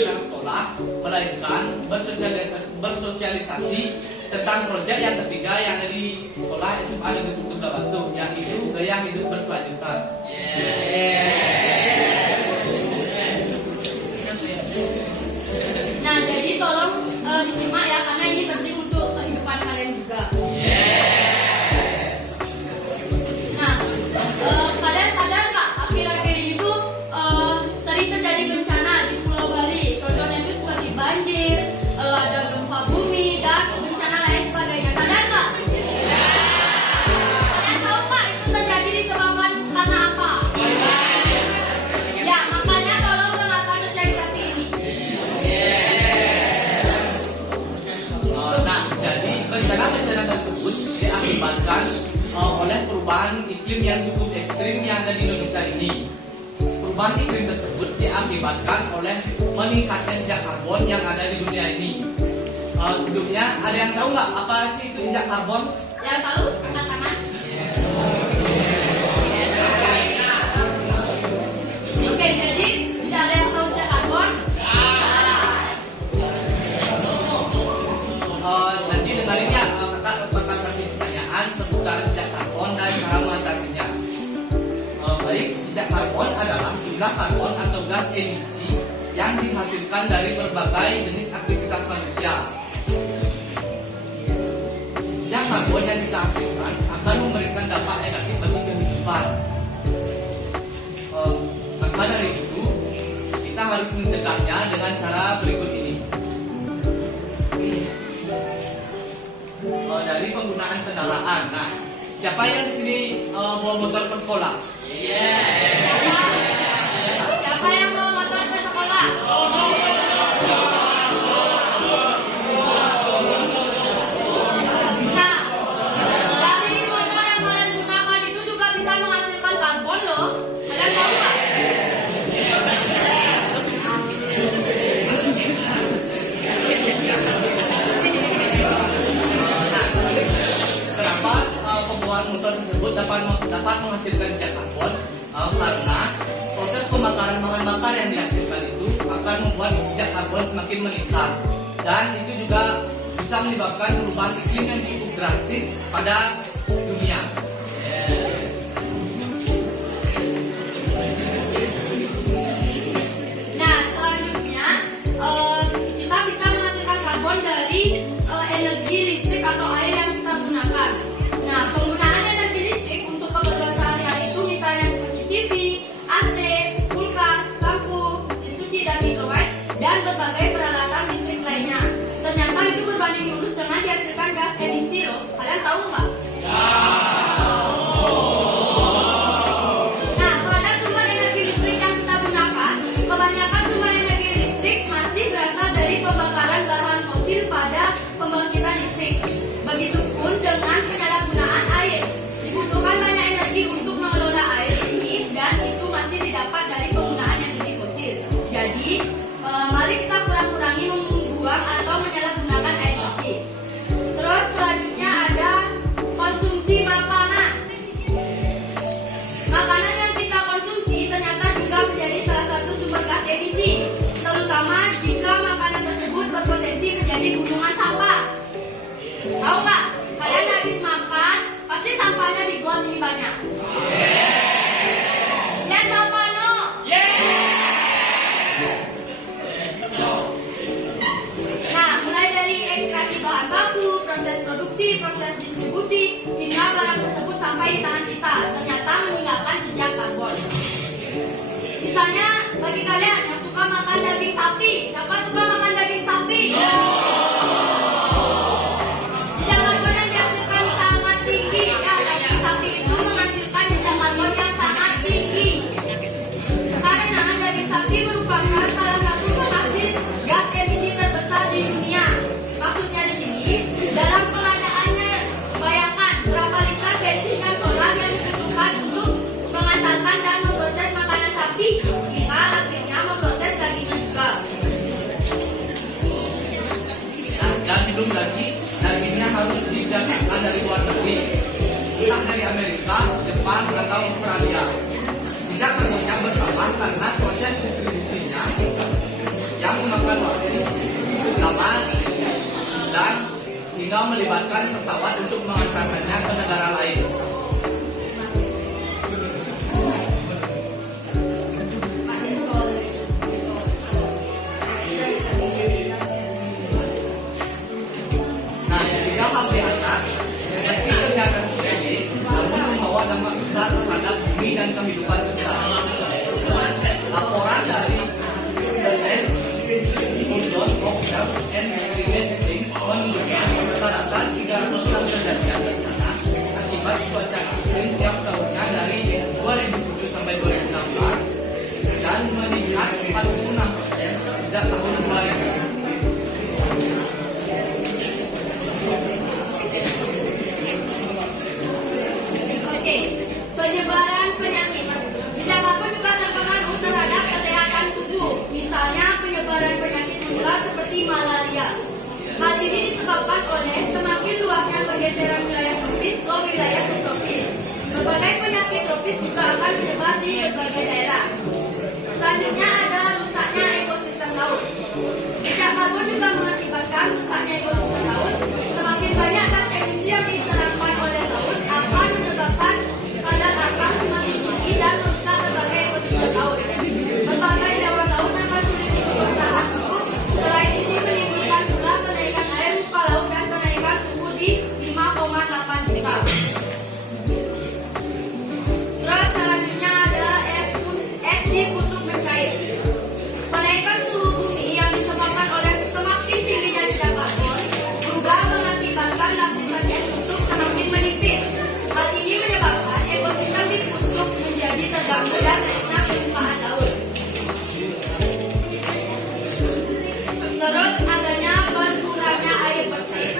tentang sekolah, melainkan bersosialisasi tentang proyek yang ketiga yang ada di sekolah SMA Negeri 1 Batu, yang itu gaya hidup berkelanjutan. Nah, jadi tolong disimak ya, karena ini penting untuk kehidupan kalian juga. Nah, kalian sadar nggak akhir-akhir ini tuh sering terjadi bencana di Pulau Bali. Contohnya itu seperti banjir, ada gempa bumi dan bencana lain sebagainya. Sadar nggak? Kalian tahu nggak itu terjadi disebabkan karena apa? Ya, makanya tolong gunakan sosialisasi ini. Nah, jadi bencana-bencana tersebut diakibatkan oleh perubahan iklim yang cukup ekstrim yang ada di Indonesia ini. Perubahan iklim tersebut diakibatkan oleh meningkatnya jejak karbon yang ada di dunia ini. Sebelumnya, ada yang tahu nggak apa sih itu jejak karbon? Yang tahu angkat tangan. Oke, jadi tidak ada yang tahu jejak karbon. Nanti dengerin ya, kakak bakal kasih pertanyaan seputar jejak karbon dan cara mengatasinya. Baik, jejak karbon adalah jumlah karbon atau gas emisi yang dihasilkan dari berbagai jenis aktivitas manusia. Jejak karbon yang kita hasilkan akan memberikan dampak negatif bagi kehidupan. Maka dari itu, kita harus mencegahnya dengan cara berikut ini. Dari penggunaan kendaraan. Nah, siapa yang di sini bawa motor ke sekolah? Siapa yang bawa motor ke sekolah? Nah, dari motor yang kalian gunakan itu juga bisa menghasilkan karbon loh. Kalian tahu nggak? Kenapa pembuatan motor tersebut dapat menghasilkan jejak karbon? Karena proses pembakaran bahan bakar yang dihasilkan itu akan membuat jejak karbon semakin meningkat, dan itu juga bisa menyebabkan perubahan iklim yang cukup drastis pada dunia. Nah, selanjutnya kita bisa menghasilkan karbon dari energi listrik atau air yang kita gunakan. Nah, penggunaan energi listrik untuk keperluan sehari-hari itu misalnya seperti TV, AC, kulkas, lampu, mesin cuci dan microwave dan berbagai peralatan listrik lainnya. Ternyata itu berbanding lurus dengan dihasilkan gas emisi loh. Kalian tahu nggak? Nah, pada sumber energi listrik yang kita gunakan, kebanyakan sumber energi listrik masih berasal dari pembakaran bahan fosil pada pembangkitan listrik. Begitupun dengan penyalahgunaan air. Dibutuhkan banyak energi untuk mengelola air ini, dan itu masih didapat dari penggunaan energi fosil. Jadi, mari kita kurang-kurangi membuang atau menyalahgunakan air bersih. Terus selanjutnya ada konsumsi makanan. Makanan yang kita konsumsi ternyata juga menjadi salah satu sumber gas emisi, terutama jika makanan tersebut berpotensi menjadi gunungan sampah. Tahu nggak? Kalian habis makan, pasti sampahnya dibuang jadi banyak. Yes apa no? Nah, mulai dari ekstraksi bahan baku, proses produksi, proses distribusi, hingga barang tersebut sampai di tangan kita, ternyata meninggalkan jejak karbon. Misalnya, bagi kalian yang suka makan daging sapi, siapa suka makan daging sapi? Jejak karbon yang dihasilkan sangat tinggi. Ya, daging sapi itu menghasilkan jejak karbon yang sangat tinggi. Karena daging sapi merupakan salah satu penghasil gas emisi terbesar di dunia. Maksudnya di sini, dalam pengadaannya, bayangkan berapa liter bensin dan solar yang dibutuhkan untuk mengantarkan dan memproses makanan sapi, hingga akhirnya memproses dagingnya juga. Nah, dan belum lagi dagingnya harus didatangkan dari luar negeri, entah dari Amerika, Jepang, atau Australia. Jejak karbonnya bertambah karena proses distribusinya yang dan meningkat 46% sejak tahun 2000. Oke, penyebaran penyakit. Jejak karbon juga terpengaruh terhadap kesehatan tubuh. Misalnya penyebaran penyakit menular seperti malaria. Hal ini disebabkan oleh semakin luasnya pergeseran wilayah tropis ke wilayah subtropis. Berbagai penyakit tropis juga akan menyebar di berbagai daerah. Selanjutnya ada rusaknya ekosistem laut. Jejak karbon juga mengakibatkan rusaknya ekosistem laut. Semakin banyak gas emisi yang diserapkan oleh laut akan menyebabkan kadar asam semakin tinggi dan merusak berbagai ekosistem laut. Berbagai hewan laut akan sulit untuk bertahan hidup. Selain ini menimbulkan pula kenaikan air muka laut dan kenaikan suhu di 5,8 juta. Terus selanjutnya ada es di kutub mencair. Kenaikan suhu bumi yang disebabkan oleh semakin tingginya jejak karbon juga mengakibatkan lapisan es kutub semakin menipis. Hal ini menyebabkan ekosistem di kutub menjadi terganggu dan naiknya permukaan laut. Terus adanya berkurangnya air bersih.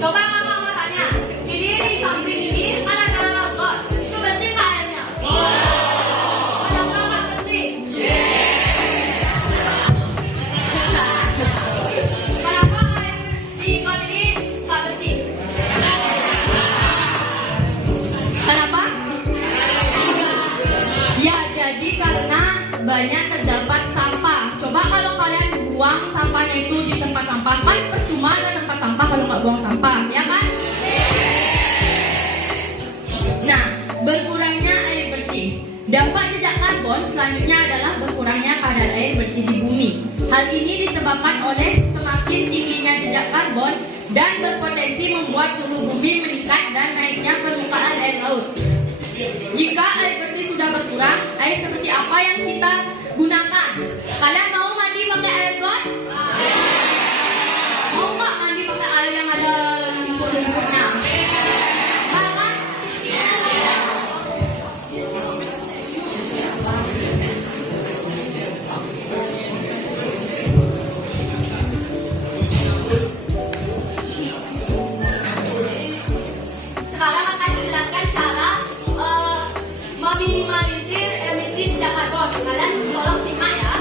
Coba kakak mau tanya, ini di samping ini kan ada got, itu bersih nggak airnya? Kenapa nggak bersih? Kenapa air di got ini nggak bersih? Kenapa? Ya, jadi karena banyak terdapat sampah. Coba kalau kalian buang sampahnya itu di tempat sampah, kan percuma ada tempat sampah kalau nggak buang sampah, ya kan? Nah, berkurangnya air bersih. Dampak jejak karbon selanjutnya adalah berkurangnya kadar air bersih di bumi. Hal ini disebabkan oleh semakin tingginya jejak karbon dan berpotensi membuat suhu bumi meningkat dan naiknya permukaan air laut. Jika air bersih sudah berkurang, air seperti apa yang kita gunakan? Kalian mau mandi pakai air got? Mau nggak mandi pakai air yang ada lumpur-lumpurnya? Mau kan? Sekarang akan dijelaskan cara meminimalisir emisi jejak karbon. Kalian tolong simak ya.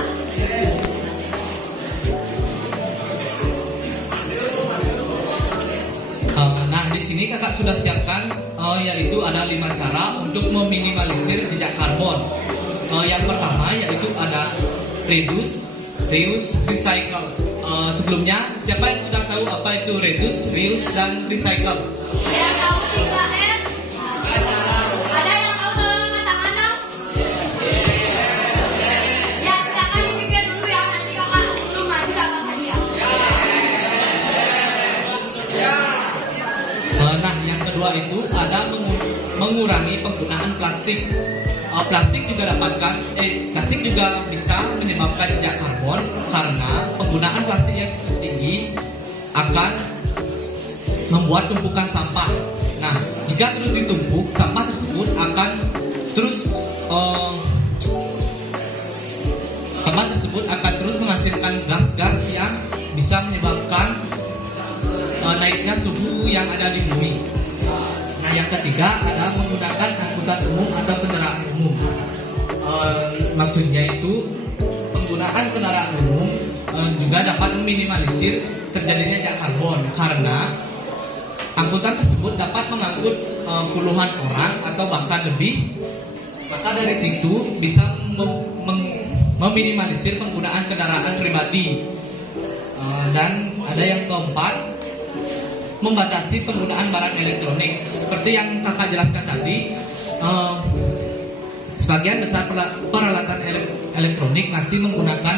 Nah, di sini kakak sudah siapkan yaitu ada 5 cara untuk meminimalisir jejak karbon. Yang pertama yaitu ada reduce, reuse, recycle. Sebelumnya siapa yang sudah tahu apa itu reduce, reuse, dan recycle? Yang tahu 3R? Ada yang tahu tolong angkat tangan dong? Ya, silakan dipikir dulu ya, nanti kakak belum maju dapat hadiah. Nah, yang kedua itu ada mengurangi penggunaan plastik. Plastik juga bisa menyebabkan jejak karbon karena penggunaan plastik yang tinggi akan membuat tumpukan sampah. Nah, jika terus ditumpuk, sampah tersebut akan terus menghasilkan gas-gas yang bisa menyebabkan naiknya suhu yang ada di bumi. Nah, yang ketiga ada menggunakan angkutan umum atau kendaraan umum. Maksudnya itu penggunaan kendaraan umum juga dapat meminimalisir terjadinya jejak karbon karena angkutan tersebut dapat mengangkut puluhan orang atau bahkan lebih. Maka dari situ bisa meminimalisir penggunaan kendaraan pribadi. Dan ada yang keempat, membatasi penggunaan barang elektronik. Seperti yang kakak jelaskan tadi, sebagian besar peralatan elektronik masih menggunakan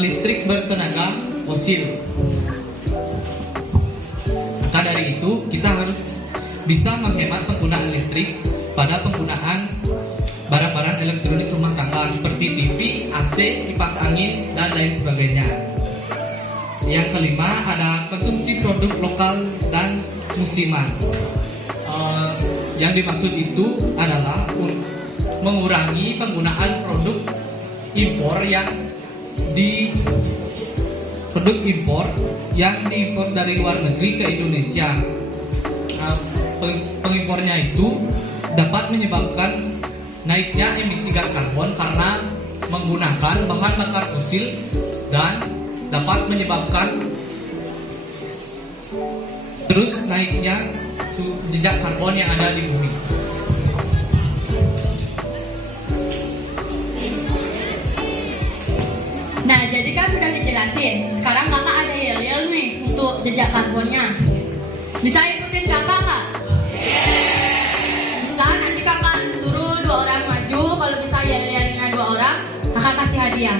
listrik bertenaga fosil. Maka dari itu kita harus bisa menghemat penggunaan listrik pada penggunaan barang-barang elektronik rumah tangga seperti TV, AC, kipas angin, dan lain sebagainya. Yang kelima ada konsumsi produk lokal dan musiman. Yang dimaksud itu adalah mengurangi penggunaan produk impor yang diimpor dari luar negeri ke Indonesia. Pengimpornya itu dapat menyebabkan naiknya emisi gas karbon karena menggunakan bahan bakar fosil dan dapat menyebabkan terus naiknya jejak karbon yang ada di bumi. Nah, jadi kan udah dijelasin. Sekarang kakak ada yel-yel nih untuk jejak karbonnya. Bisa ikutin kakak, Kak? Bisa, nanti kakak suruh 2 orang maju. Kalau bisa yel-yelnya 2 orang, kakak kasih hadiah.